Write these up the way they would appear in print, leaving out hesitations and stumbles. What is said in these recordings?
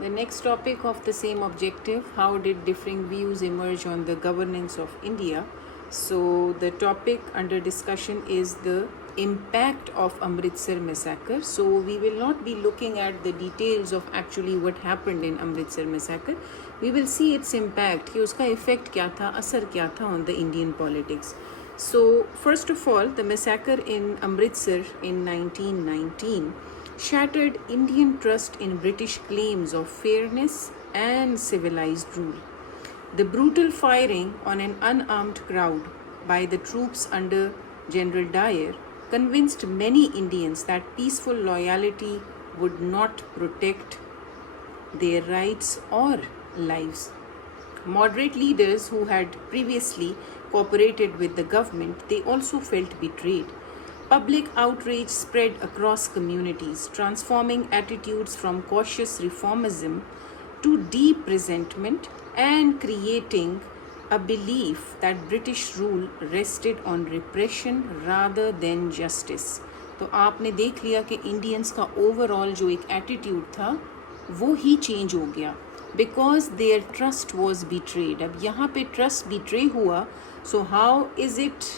The next topic of the same objective, how did differing views emerge on the governance of India? So the topic under discussion is the impact of Amritsar massacre. So we will not be looking at the details of actually what happened in Amritsar massacre. We will see its impact, कि उसका effect क्या था, असर क्या था on the Indian politics. So first of all, the massacre in Amritsar in 1919 shattered Indian trust in British claims of fairness and civilized rule. The brutal firing on an unarmed crowd by the troops under General Dyer convinced many Indians that peaceful loyalty would not protect their rights or lives. Moderate leaders who had previously cooperated with the government, they also felt betrayed. Public outrage spread across communities, transforming attitudes from cautious reformism to deep resentment and creating a belief that British rule rested on repression rather than justice. तो आपने देख लिया कि Indians का overall जो एक attitude था वो ही चेंज हो गया because their trust was betrayed. अब यहाँ पे ट्रस्ट बिट्रे हुआ, so how is it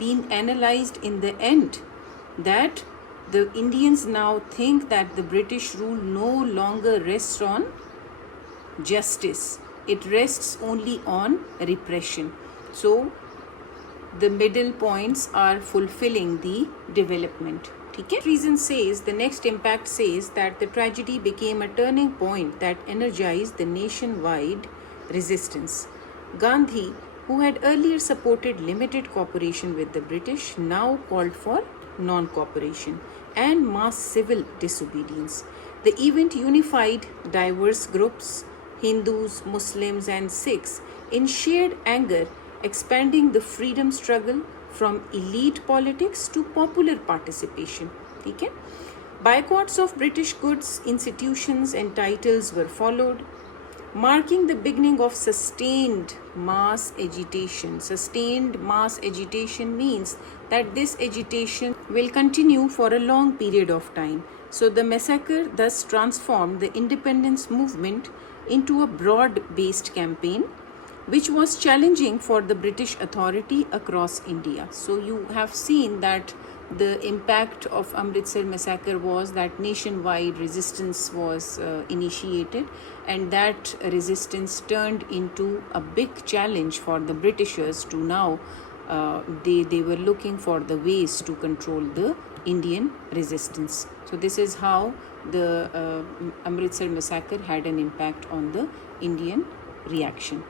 been analyzed in the end that the Indians now think that the British rule no longer rests on justice, it rests only on repression. So the middle points are fulfilling the development. Okay? Reason says, the next impact says that the tragedy became a turning point that energized the nationwide resistance. Gandhi, who had earlier supported limited cooperation with the British, now called for non-cooperation and mass civil disobedience. The event unified diverse groups, Hindus, Muslims and Sikhs, in shared anger, expanding the freedom struggle from elite politics to popular participation. Okay? Boycotts of British goods, institutions and titles were followed, marking the beginning of sustained mass agitation. Sustained mass agitation means that this agitation will continue for a long period of time. So the massacre thus transformed the independence movement into a broad-based campaign which was challenging for the British authority across India. So you have seen that the impact of Amritsar massacre was that nationwide resistance was initiated, and that resistance turned into a big challenge for the Britishers to now they were looking for the ways to control the Indian resistance. So this is how the Amritsar massacre had an impact on the Indian reaction.